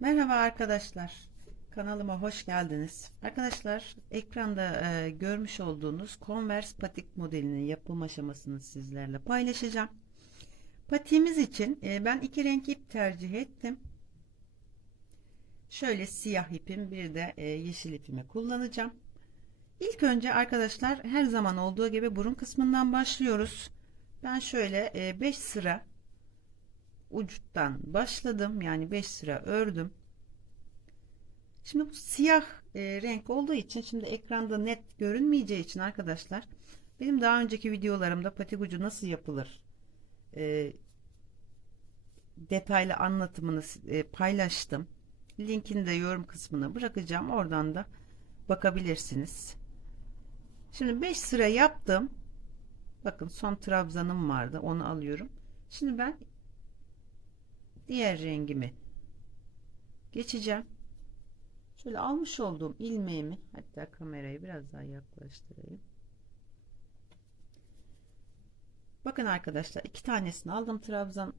Merhaba arkadaşlar. Kanalıma hoş geldiniz. Arkadaşlar ekranda e, görmüş olduğunuz Converse patik modelinin yapım aşamasını sizlerle paylaşacağım. Patiğimiz için e, ben iki renk ip tercih ettim. Şöyle siyah ipim bir de e, yeşil ipimi kullanacağım. İlk önce arkadaşlar her zaman olduğu gibi burun kısmından başlıyoruz. Ben şöyle 5 sıra uçtan başladım. Yani 5 sıra ördüm. Şimdi bu siyah e, renk olduğu için şimdi ekranda net görünmeyeceği için arkadaşlar benim daha önceki videolarımda patik ucu nasıl yapılır e, detaylı anlatımını e, paylaştım. Linkini de yorum kısmına bırakacağım. Oradan da bakabilirsiniz. Şimdi 5 sıra yaptım. Bakın son trabzanım vardı. Onu alıyorum. Şimdi ben diğer rengimi geçeceğim. Şöyle almış olduğum ilmeğimi hatta kamerayı biraz daha yaklaştırayım. Bakın arkadaşlar iki tanesini aldım trabzan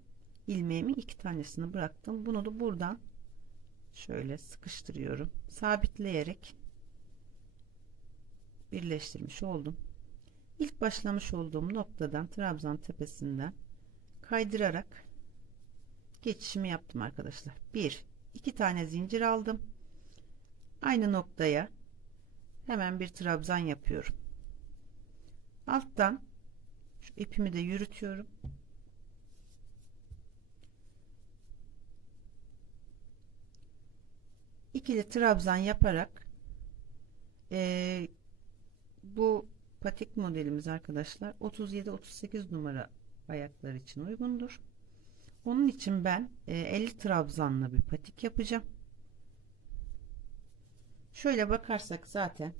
ilmeğimi iki tanesini bıraktım. Bunu da buradan şöyle sıkıştırıyorum. Sabitleyerek birleştirmiş oldum. İlk başlamış olduğum noktadan trabzan tepesinden kaydırarak geçişimi yaptım arkadaşlar. Bir, iki tane zincir aldım. Aynı noktaya hemen bir trabzan yapıyorum. Alttan şu ipimi de yürütüyorum. ikili trabzan yaparak e, bu patik modelimiz arkadaşlar 37-38 numara ayaklar için uygundur. Onun için ben e, 50 trabzanlı bir patik yapacağım. Şöyle bakarsak zaten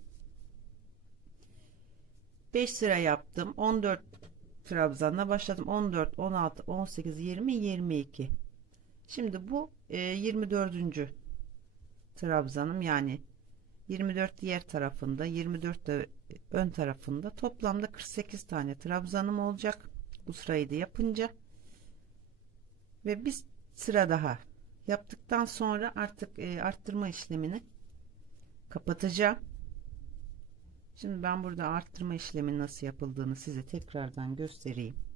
5 sıra yaptım. 14 trabzanla başladım. 14, 16, 18, 20, 22. Şimdi bu e, 24. trabzanım yani 24 diğer tarafında 24 de ön tarafında toplamda 48 tane trabzanım olacak. Bu sırayı da yapınca ve bir sıra daha yaptıktan sonra artık e, arttırma işlemini kapatacağım. Şimdi ben burada arttırma işlemi nasıl yapıldığını size tekrardan göstereyim.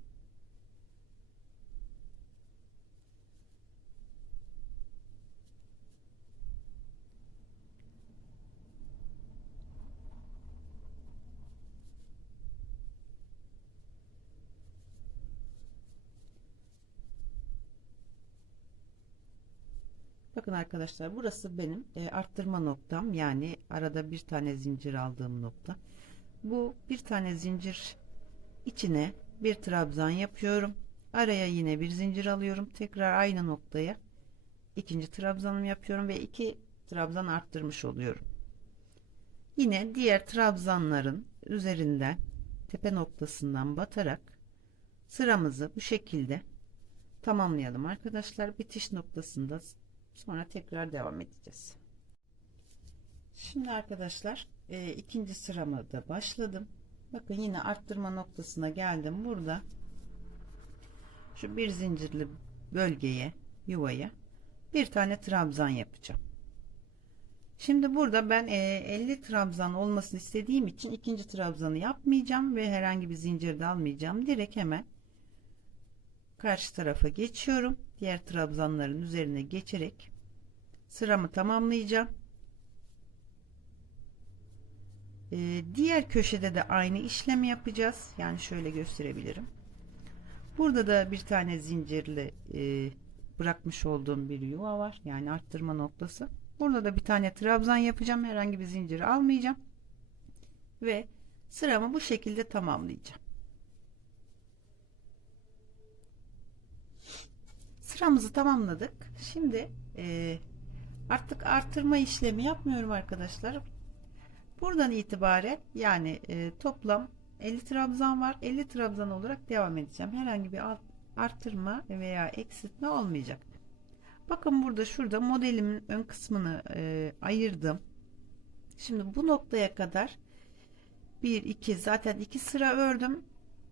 Bakın arkadaşlar burası benim e, arttırma noktam yani arada bir tane zincir aldığım nokta. Bu bir tane zincir içine bir trabzan yapıyorum. Araya yine bir zincir alıyorum. Tekrar aynı noktaya ikinci trabzanımı yapıyorum ve iki trabzan arttırmış oluyorum. Yine diğer trabzanların üzerinden tepe noktasından batarak sıramızı bu şekilde tamamlayalım arkadaşlar. Bitiş noktasında Sonra tekrar devam edeceğiz. Şimdi arkadaşlar e, ikinci sıramı da başladım. Bakın yine arttırma noktasına geldim. Burada şu bir zincirli bölgeye yuvaya bir tane trabzan yapacağım. Şimdi burada ben e, 50 trabzan olmasını istediğim için ikinci trabzanı yapmayacağım ve herhangi bir zincir de almayacağım. Direkt hemen karşı tarafa geçiyorum. Diğer trabzanların üzerine geçerek sıramı tamamlayacağım. Ee, diğer köşede de aynı işlemi yapacağız. Yani şöyle gösterebilirim. Burada da bir tane zincirli e, bırakmış olduğum bir yuva var. Yani arttırma noktası. Burada da bir tane trabzan yapacağım. Herhangi bir zincir almayacağım. Ve sıramı bu şekilde tamamlayacağım. Sıramızı tamamladık. Şimdi e, artık artırma işlemi yapmıyorum arkadaşlar. Buradan itibaren yani e, toplam 50 trabzan var. 50 trabzan olarak devam edeceğim. Herhangi bir artırma veya eksiltme olmayacak. Bakın burada şurada modelimin ön kısmını e, ayırdım. Şimdi bu noktaya kadar 1 2 zaten 2 sıra ördüm.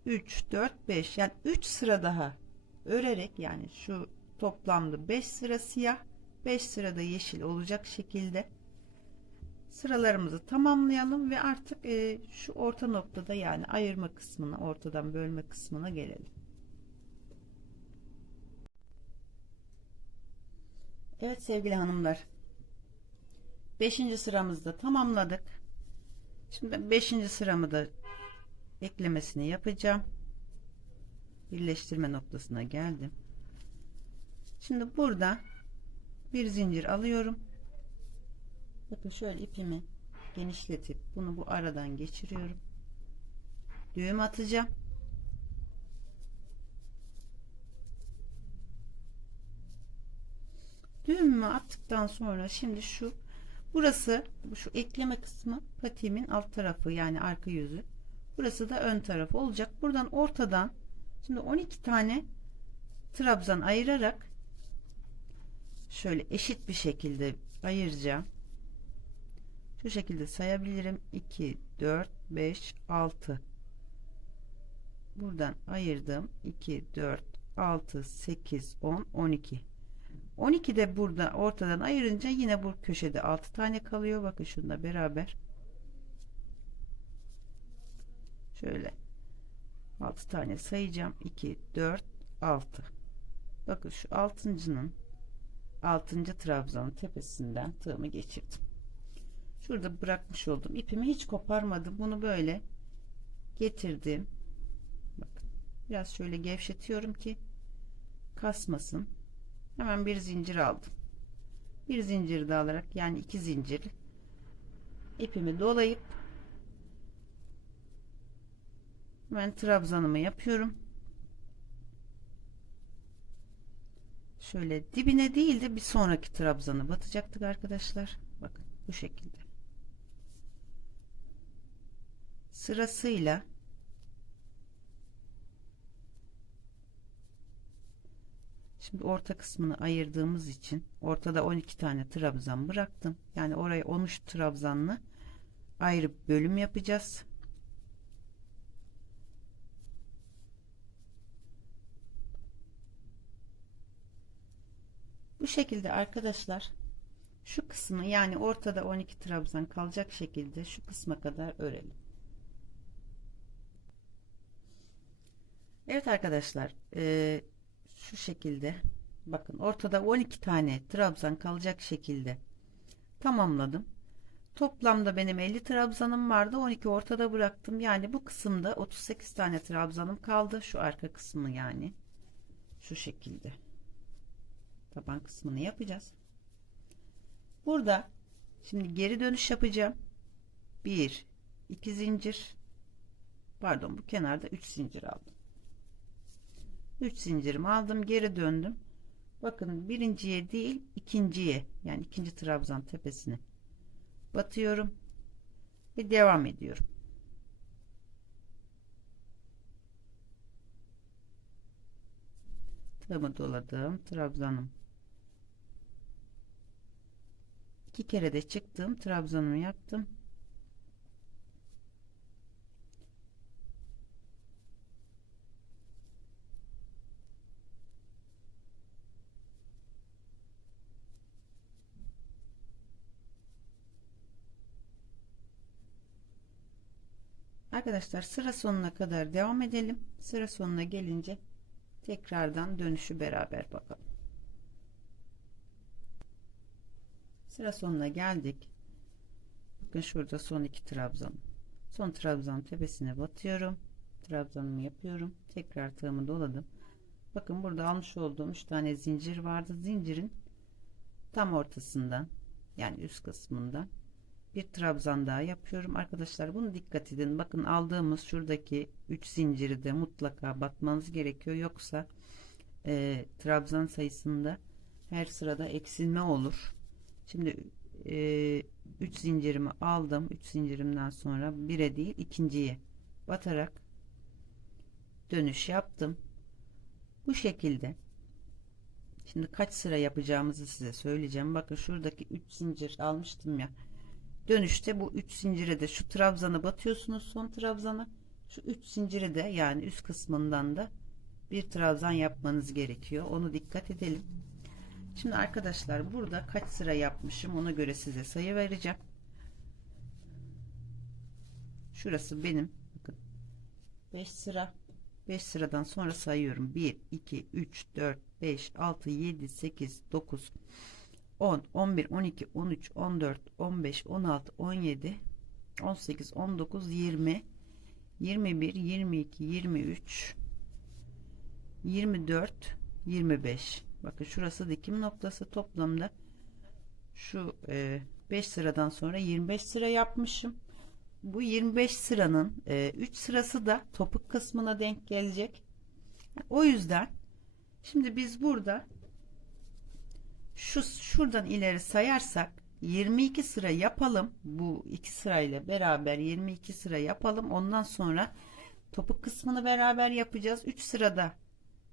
3 4 5 yani 3 sıra daha örerek yani şu toplamda 5 sıra siyah 5 sırada yeşil olacak şekilde sıralarımızı tamamlayalım ve artık e, şu orta noktada yani ayırma kısmına ortadan bölme kısmına gelelim. Evet sevgili hanımlar 5. sıramızda tamamladık. Şimdi 5. sıramı da eklemesini yapacağım. Birleştirme noktasına geldim. Şimdi burada bir zincir alıyorum. Bakın şöyle ipimi genişletip bunu bu aradan geçiriyorum. Düğüm atacağım. Düğümümü attıktan sonra şimdi şu burası şu ekleme kısmı patiğimin alt tarafı yani arka yüzü. Burası da ön tarafı olacak. Buradan ortadan şimdi 12 tane trabzan ayırarak şöyle eşit bir şekilde ayıracağım. Şu şekilde sayabilirim. 2, 4, 5, 6. Buradan ayırdım. 2, 4, 6, 8, 10, 12. 12 de burada ortadan ayırınca yine bu köşede 6 tane kalıyor. Bakın şununla beraber. Şöyle 6 tane sayacağım. 2, 4, 6. Bakın şu altıncının 6. trabzanın tepesinden tığımı geçirdim. Şurada bırakmış olduğum ipimi hiç koparmadım. Bunu böyle getirdim. Bakın biraz şöyle gevşetiyorum ki kasmasın. Hemen bir zincir aldım. Bir zincir de alarak yani iki zincir ipimi dolayıp hemen trabzanımı yapıyorum. Şöyle dibine değil de bir sonraki trabzanı batacaktık arkadaşlar. Bakın bu şekilde. Sırasıyla Şimdi orta kısmını ayırdığımız için ortada 12 tane trabzan bıraktım. Yani oraya 13 trabzanlı ayrı bölüm yapacağız. Bu şekilde arkadaşlar şu kısmı yani ortada 12 trabzan kalacak şekilde şu kısma kadar örelim. Evet arkadaşlar e, şu şekilde bakın ortada 12 tane trabzan kalacak şekilde tamamladım. Toplamda benim 50 trabzanım vardı. 12 ortada bıraktım. Yani bu kısımda 38 tane trabzanım kaldı. Şu arka kısmı yani. Şu şekilde. Taban kısmını yapacağız. Burada şimdi geri dönüş yapacağım. 1 2 zincir pardon bu kenarda 3 zincir aldım. 3 zincirimi aldım geri döndüm bakın birinciye değil ikinciye yani ikinci trabzan tepesine batıyorum ve devam ediyorum tığımı doladım trabzanım iki kere de çıktım trabzanımı yaptım Arkadaşlar sıra sonuna kadar devam edelim. Sıra sonuna gelince tekrardan dönüşü beraber bakalım. Sıra sonuna geldik. Bakın şurada son iki trabzan. Son trabzan tepesine batıyorum. Trabzanımı yapıyorum. Tekrar tığımı doladım. Bakın burada almış olduğum 3 tane zincir vardı. Zincirin tam ortasından yani üst kısmından bir trabzan daha yapıyorum arkadaşlar bunu dikkat edin bakın aldığımız şuradaki 3 zinciri de mutlaka batmanız gerekiyor yoksa e, trabzan sayısında her sırada eksilme olur şimdi 3 e, zincirimi aldım. 3 zincirimden sonra 1'e değil ikinciye batarak dönüş yaptım. Bu şekilde. Şimdi kaç sıra yapacağımızı size söyleyeceğim. Bakın şuradaki 3 zincir almıştım ya. Dönüşte bu 3 zincire de şu trabzanı batıyorsunuz son trabzana. Şu 3 zinciri de yani üst kısmından da bir trabzan yapmanız gerekiyor. Onu dikkat edelim Şimdi arkadaşlar burada kaç sıra yapmışım ona göre size sayı vereceğim. Şurası benim. Bakın. 5 sıra. 5 sıradan sonra sayıyorum. 1, 2, 3, 4, 5, 6, 7, 8, 9, 10, 11, 12, 13, 14, 15, 16, 17, 18, 19, 20, 21, 22, 23, 24, 25. Bakın şurası dikim noktası toplamda şu 5 sıradan sonra 25 sıra yapmışım. Bu 25 sıranın 3 sırası da topuk kısmına denk gelecek. O yüzden şimdi biz burada şu şuradan ileri sayarsak 22 sıra yapalım. Bu iki sırayla beraber 22 sıra yapalım. Ondan sonra topuk kısmını beraber yapacağız. 3 sırada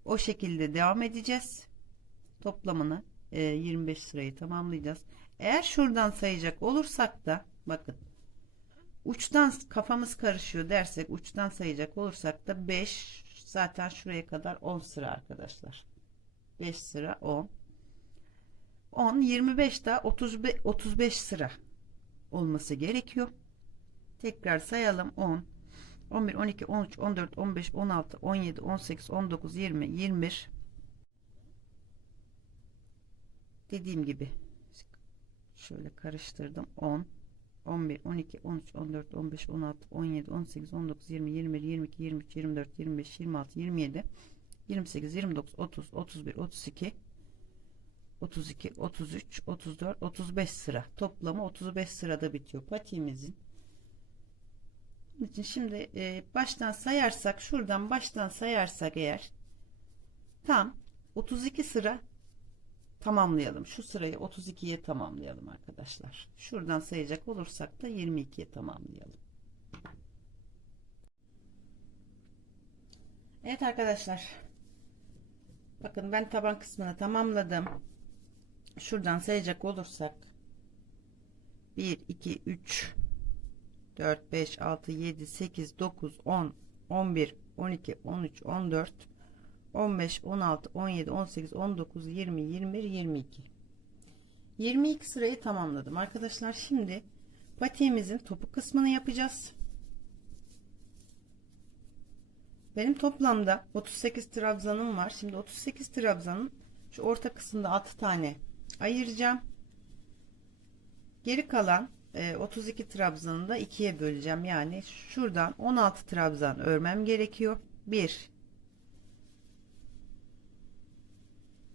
o şekilde devam edeceğiz. Toplamını e, 25 sırayı tamamlayacağız. Eğer şuradan sayacak olursak da bakın uçtan kafamız karışıyor dersek uçtan sayacak olursak da 5 zaten şuraya kadar 10 sıra arkadaşlar. 5 sıra 10 10 25 daha 35 35 sıra olması gerekiyor. Tekrar sayalım 10 11 12 13 14 15 16 17 18 19 20 21 dediğim gibi şöyle karıştırdım. 10 11 12 13 14 15 16 17 18 19 20 21 22 23 24 25 26 27 28 29 30 31 32 32 33 34 35 sıra. Toplamı 35 sırada bitiyor patiğimizin. İçin şimdi e, baştan sayarsak şuradan baştan sayarsak eğer tam 32 sıra tamamlayalım. Şu sırayı 32'ye tamamlayalım arkadaşlar. Şuradan sayacak olursak da 22'ye tamamlayalım. Evet arkadaşlar. Bakın ben taban kısmını tamamladım. Şuradan sayacak olursak 1 2 3 4 5 6 7 8 9 10 11 12 13 14 15, 16, 17, 18, 19, 20, 21, 22. 22 sırayı tamamladım. Arkadaşlar şimdi patiğimizin topuk kısmını yapacağız. Benim toplamda 38 trabzanım var. Şimdi 38 trabzanın şu orta kısımda 6 tane ayıracağım. Geri kalan 32 e, trabzanı da ikiye böleceğim. Yani şuradan 16 trabzan örmem gerekiyor. 1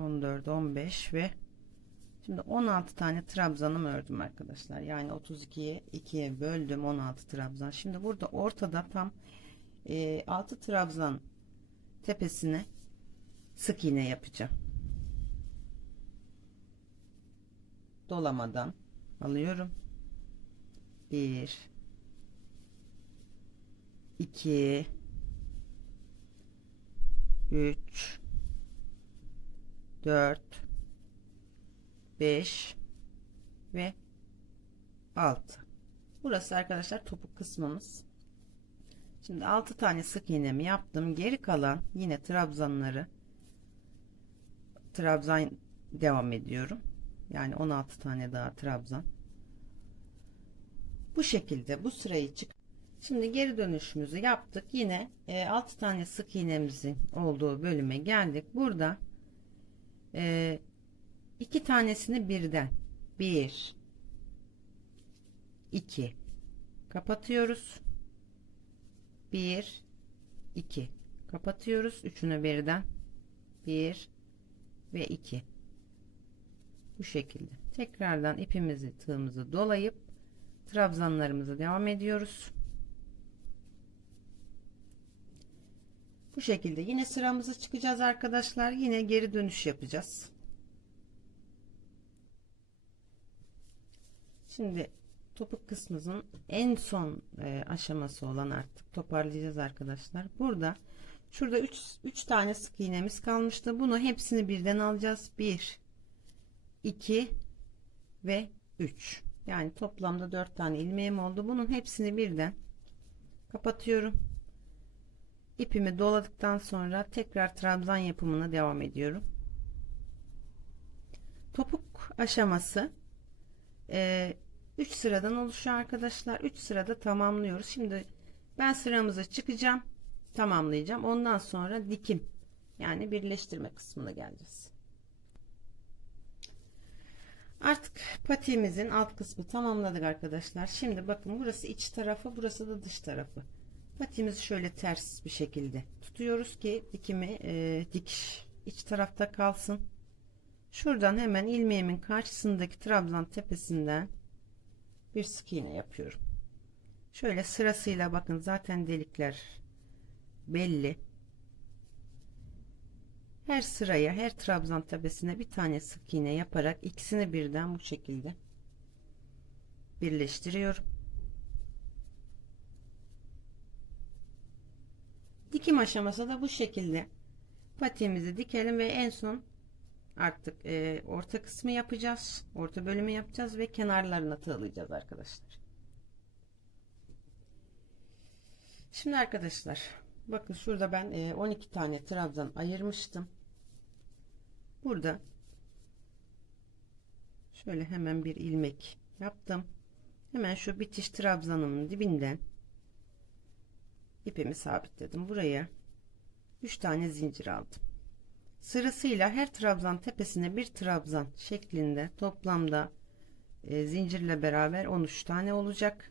14 15 ve şimdi 16 tane trabzanım ördüm arkadaşlar. Yani 32'ye 2'ye böldüm 16 trabzan. Şimdi burada ortada tam e, 6 trabzan tepesine sık iğne yapacağım. Dolamadan alıyorum. 1 2 3 4 5 ve 6 burası arkadaşlar topuk kısmımız. Şimdi 6 tane sık iğnemi yaptım. Geri kalan yine trabzanları trabzan devam ediyorum. Yani 16 tane daha trabzan. Bu şekilde bu sırayı çık şimdi geri dönüşümüzü yaptık. Yine 6 e, tane sık iğnemizin olduğu bölüme geldik. Burada e, iki tanesini birden. Bir. İki. Kapatıyoruz. Bir. İki. Kapatıyoruz. Üçünü birden. Bir ve iki. Bu şekilde. Tekrardan ipimizi tığımızı dolayıp trabzanlarımızı devam ediyoruz Bu şekilde yine sıramızı çıkacağız arkadaşlar. Yine geri dönüş yapacağız. Şimdi topuk kısmımızın en son e, aşaması olan artık toparlayacağız arkadaşlar. Burada şurada 3 3 tane sık iğnemiz kalmıştı. Bunu hepsini birden alacağız. 1 2 ve 3. Yani toplamda 4 tane ilmeğim oldu. Bunun hepsini birden kapatıyorum. İpimi doladıktan sonra tekrar trabzan yapımına devam ediyorum. Topuk aşaması e, 3 sıradan oluşuyor arkadaşlar. 3 sırada tamamlıyoruz. Şimdi ben sıramıza çıkacağım. Tamamlayacağım. Ondan sonra dikim yani birleştirme kısmına geleceğiz. Artık patiğimizin alt kısmı tamamladık arkadaşlar. Şimdi bakın burası iç tarafı, burası da dış tarafı. Patiğimizi şöyle ters bir şekilde tutuyoruz ki dikimi e, dikiş iç tarafta kalsın. Şuradan hemen ilmeğimin karşısındaki trabzan tepesinden bir sık iğne yapıyorum. Şöyle sırasıyla bakın zaten delikler belli. Her sıraya, her trabzan tepesine bir tane sık iğne yaparak ikisini birden bu şekilde birleştiriyorum. Dikim aşaması da bu şekilde. Patiğimizi dikelim ve en son artık e, orta kısmı yapacağız. Orta bölümü yapacağız ve kenarlarına tığlayacağız arkadaşlar. Şimdi arkadaşlar bakın şurada ben e, 12 tane trabzan ayırmıştım. Burada şöyle hemen bir ilmek yaptım. Hemen şu bitiş trabzanımın dibinden ipimi sabitledim. Buraya 3 tane zincir aldım. Sırasıyla her trabzan tepesine bir trabzan şeklinde toplamda e, zincirle beraber 13 tane olacak.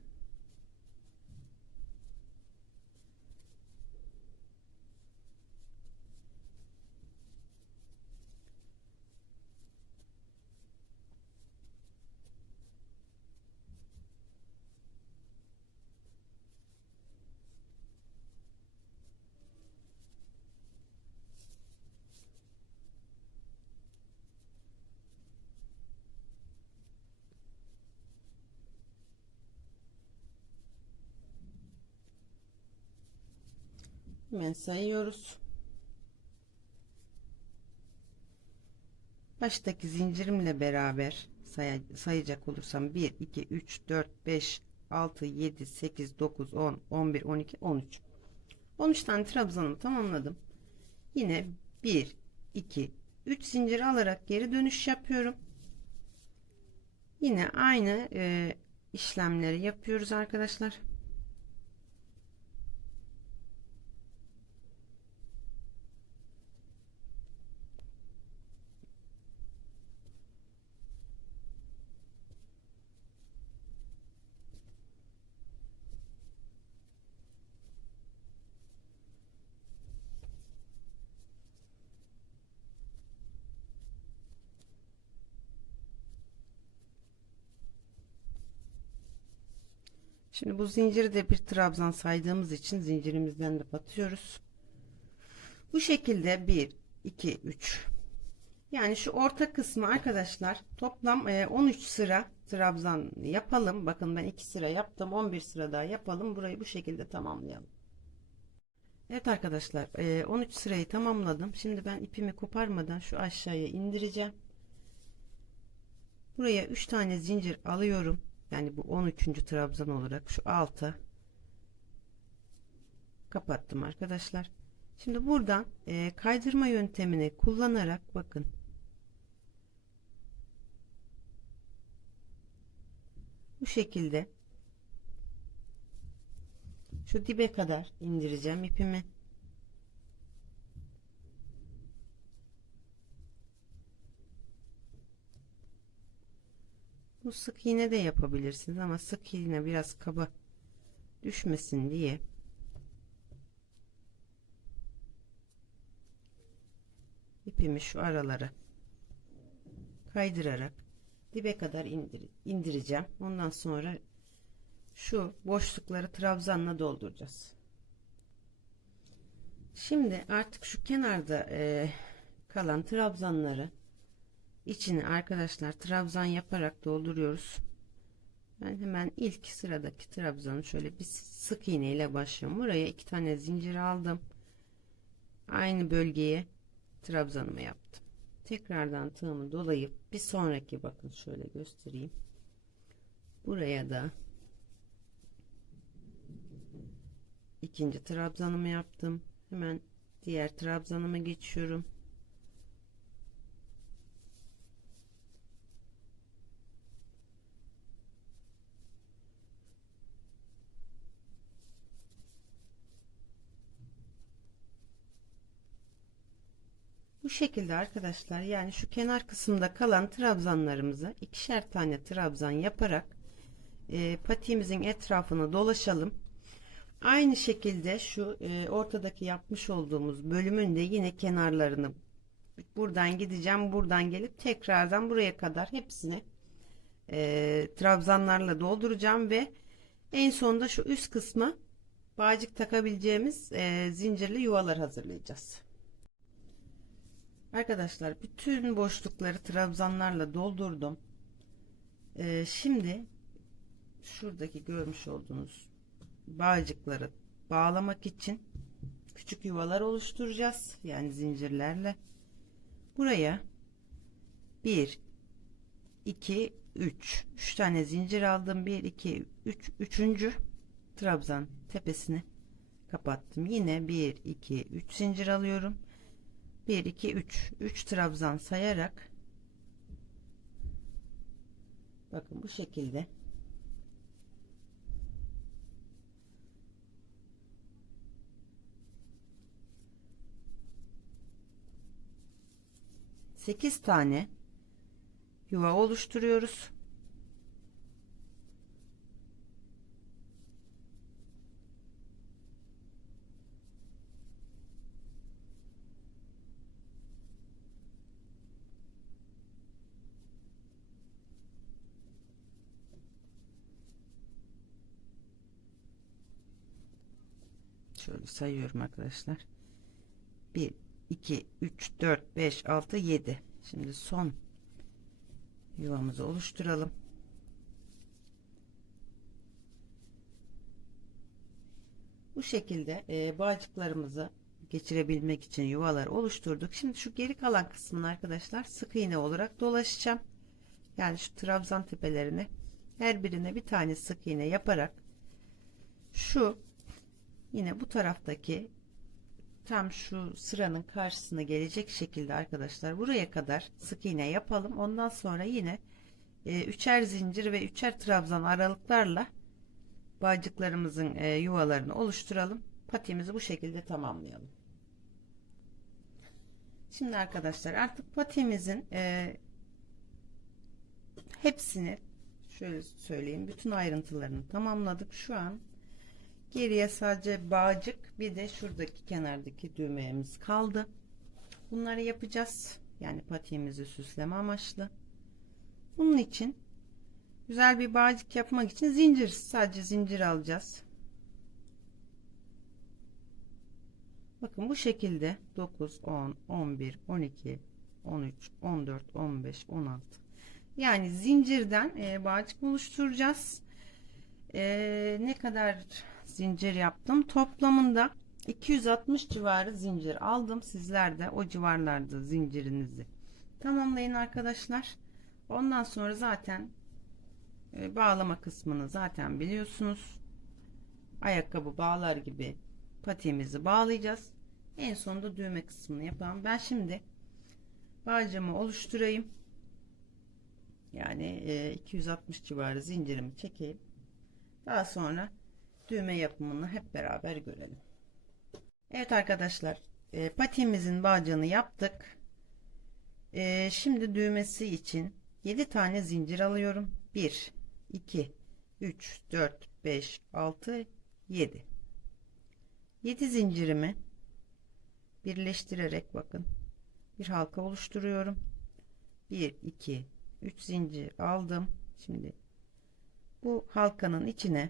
Hemen sayıyoruz. Baştaki zincirimle beraber say sayacak olursam 1, 2, 3, 4, 5, 6, 7, 8, 9, 10, 11, 12, 13. 13 tane trabzanımı tamamladım. Yine 1, 2, 3 zincir alarak geri dönüş yapıyorum. Yine aynı e, işlemleri yapıyoruz arkadaşlar. Şimdi bu zinciri de bir trabzan saydığımız için zincirimizden de batıyoruz. Bu şekilde 1, 2, 3. Yani şu orta kısmı arkadaşlar toplam 13 sıra trabzan yapalım. Bakın ben 2 sıra yaptım. 11 sıra daha yapalım. Burayı bu şekilde tamamlayalım. Evet arkadaşlar 13 sırayı tamamladım. Şimdi ben ipimi koparmadan şu aşağıya indireceğim. Buraya 3 tane zincir alıyorum yani bu 13. trabzan olarak şu alta kapattım arkadaşlar şimdi buradan e, kaydırma yöntemini kullanarak bakın bu şekilde şu dibe kadar indireceğim ipimi Bu sık iğne de yapabilirsiniz ama sık iğne biraz kaba düşmesin diye ipimi şu aralara kaydırarak dibe kadar indir, indireceğim. Ondan sonra şu boşlukları trabzanla dolduracağız. Şimdi artık şu kenarda e, kalan trabzanları içine arkadaşlar trabzan yaparak dolduruyoruz. Ben hemen ilk sıradaki trabzanı şöyle bir sık iğne ile başlıyorum. Buraya iki tane zincir aldım. Aynı bölgeye trabzanımı yaptım. Tekrardan tığımı dolayıp bir sonraki bakın şöyle göstereyim. Buraya da ikinci trabzanımı yaptım. Hemen diğer trabzanıma geçiyorum. Şekilde arkadaşlar yani şu kenar kısımda kalan trabzanlarımızı ikişer tane trabzan yaparak e, patiğimizin etrafını dolaşalım. Aynı şekilde şu e, ortadaki yapmış olduğumuz bölümün de yine kenarlarını buradan gideceğim buradan gelip tekrardan buraya kadar hepsini e, trabzanlarla dolduracağım ve en sonunda şu üst kısmı bağcık takabileceğimiz e, zincirli yuvalar hazırlayacağız. Arkadaşlar bütün boşlukları trabzanlarla doldurdum. Ee, şimdi şuradaki görmüş olduğunuz bağcıkları bağlamak için küçük yuvalar oluşturacağız. Yani zincirlerle. Buraya 1 2 3 3 tane zincir aldım. 1 2 3 3. trabzan tepesini kapattım. Yine 1 2 3 zincir alıyorum. 1 2 3 3 trabzan sayarak. Bakın bu şekilde. Sekiz tane yuva oluşturuyoruz. Şöyle sayıyorum arkadaşlar. 1, 2, 3, 4, 5, 6, 7. Şimdi son yuvamızı oluşturalım. Bu şekilde e, bağcıklarımızı geçirebilmek için yuvalar oluşturduk. Şimdi şu geri kalan kısmını arkadaşlar sık iğne olarak dolaşacağım. Yani şu trabzan tepelerini her birine bir tane sık iğne yaparak şu yine bu taraftaki tam şu sıranın karşısına gelecek şekilde arkadaşlar buraya kadar sık iğne yapalım. Ondan sonra yine e, üçer zincir ve üçer trabzan aralıklarla bağcıklarımızın e, yuvalarını oluşturalım. Patiğimizi bu şekilde tamamlayalım. Şimdi arkadaşlar artık patiğimizin e, hepsini şöyle söyleyeyim bütün ayrıntılarını tamamladık. Şu an Geriye sadece bağcık bir de şuradaki kenardaki düğmemiz kaldı. Bunları yapacağız. Yani patiğimizi süsleme amaçlı. Bunun için güzel bir bağcık yapmak için zincir sadece zincir alacağız. Bakın bu şekilde 9, 10, 11, 12, 13, 14, 15, 16. Yani zincirden e, bağcık oluşturacağız. E, ne kadar zincir yaptım. Toplamında 260 civarı zincir aldım. Sizler de o civarlarda zincirinizi tamamlayın arkadaşlar. Ondan sonra zaten e, bağlama kısmını zaten biliyorsunuz. Ayakkabı bağlar gibi patiğimizi bağlayacağız. En sonunda düğme kısmını yapalım. Ben şimdi bağcımı oluşturayım. Yani 260 e, civarı zincirimi çekeyim. Daha sonra düğme yapımını hep beraber görelim. Evet arkadaşlar e, patiğimizin bağcığını yaptık. E, şimdi düğmesi için 7 tane zincir alıyorum. 1 2 3 4 5 6 7 7 zincirimi birleştirerek bakın bir halka oluşturuyorum. 1 2 3 zincir aldım. Şimdi bu halkanın içine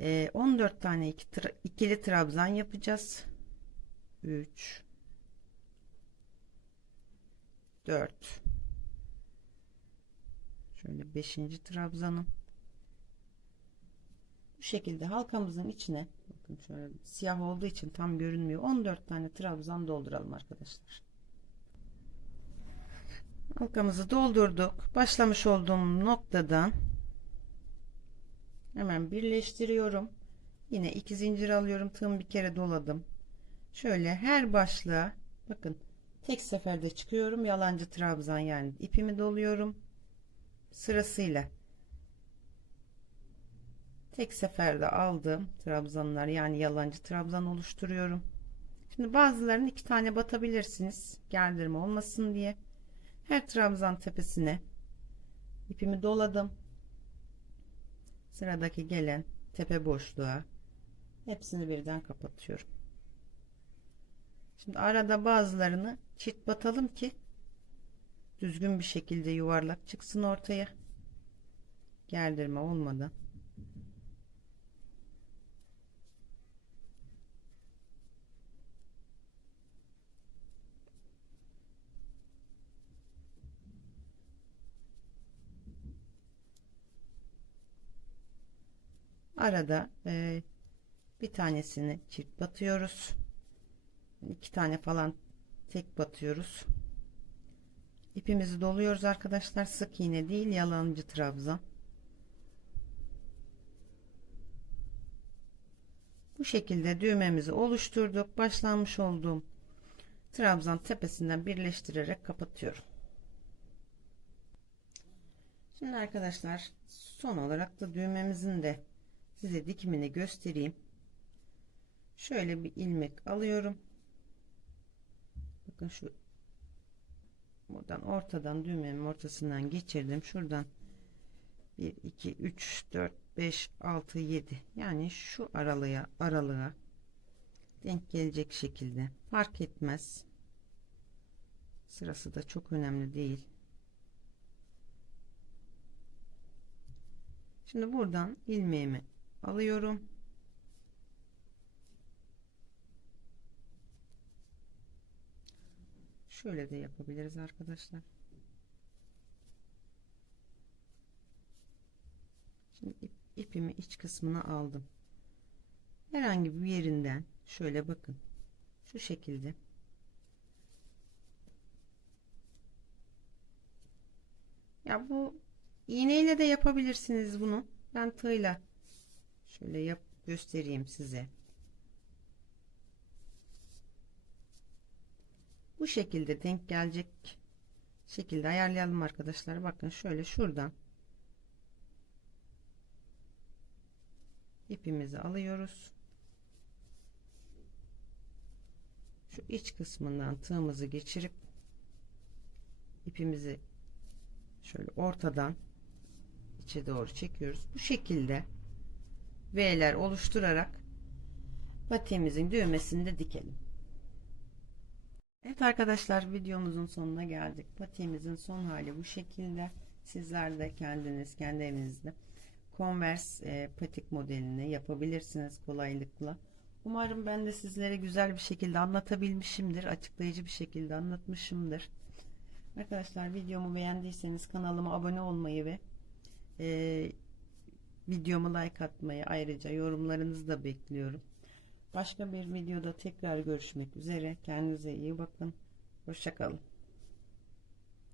Ee, 14 tane iki tra- ikili trabzan yapacağız. 3 4 Şöyle 5. trabzanım. Bu şekilde halkamızın içine bakın şöyle siyah olduğu için tam görünmüyor. 14 tane trabzan dolduralım arkadaşlar. Halkamızı doldurduk. Başlamış olduğum noktadan hemen birleştiriyorum. Yine iki zincir alıyorum. Tığım bir kere doladım. Şöyle her başlığa bakın tek seferde çıkıyorum. Yalancı trabzan yani ipimi doluyorum. Sırasıyla tek seferde aldığım trabzanlar yani yalancı trabzan oluşturuyorum. Şimdi bazılarının iki tane batabilirsiniz. Gerdirme olmasın diye. Her trabzan tepesine ipimi doladım. Sıradaki gelen tepe boşluğa hepsini birden kapatıyorum. Şimdi arada bazılarını çift batalım ki düzgün bir şekilde yuvarlak çıksın ortaya. Gerdirme olmadan. Arada e, bir tanesini çift batıyoruz. iki tane falan tek batıyoruz. İpimizi doluyoruz arkadaşlar. Sık iğne değil yalancı trabzan. Bu şekilde düğmemizi oluşturduk. Başlanmış olduğum trabzan tepesinden birleştirerek kapatıyorum. Şimdi arkadaşlar son olarak da düğmemizin de size dikimini göstereyim. Şöyle bir ilmek alıyorum. Bakın şu buradan ortadan düğmenin ortasından geçirdim. Şuradan 1 2 3 4 5 6 7 yani şu aralığa aralığa denk gelecek şekilde fark etmez. Sırası da çok önemli değil. Şimdi buradan ilmeğimi alıyorum. Şöyle de yapabiliriz arkadaşlar. Şimdi ip, ipimi iç kısmına aldım. Herhangi bir yerinden şöyle bakın. Şu şekilde. Ya bu iğneyle de yapabilirsiniz bunu. Ben tığla şöyle yap göstereyim size. Bu şekilde denk gelecek şekilde ayarlayalım arkadaşlar. Bakın şöyle şuradan ipimizi alıyoruz. Şu iç kısmından tığımızı geçirip ipimizi şöyle ortadan içe doğru çekiyoruz. Bu şekilde V'ler oluşturarak patiğimizin düğmesini de dikelim. Evet arkadaşlar videomuzun sonuna geldik. Patiğimizin son hali bu şekilde. Sizler de kendiniz kendi evinizde Converse e, patik modelini yapabilirsiniz kolaylıkla. Umarım ben de sizlere güzel bir şekilde anlatabilmişimdir. Açıklayıcı bir şekilde anlatmışımdır. Arkadaşlar videomu beğendiyseniz kanalıma abone olmayı ve e, videomu like atmayı ayrıca yorumlarınızı da bekliyorum. Başka bir videoda tekrar görüşmek üzere. Kendinize iyi bakın. Hoşçakalın.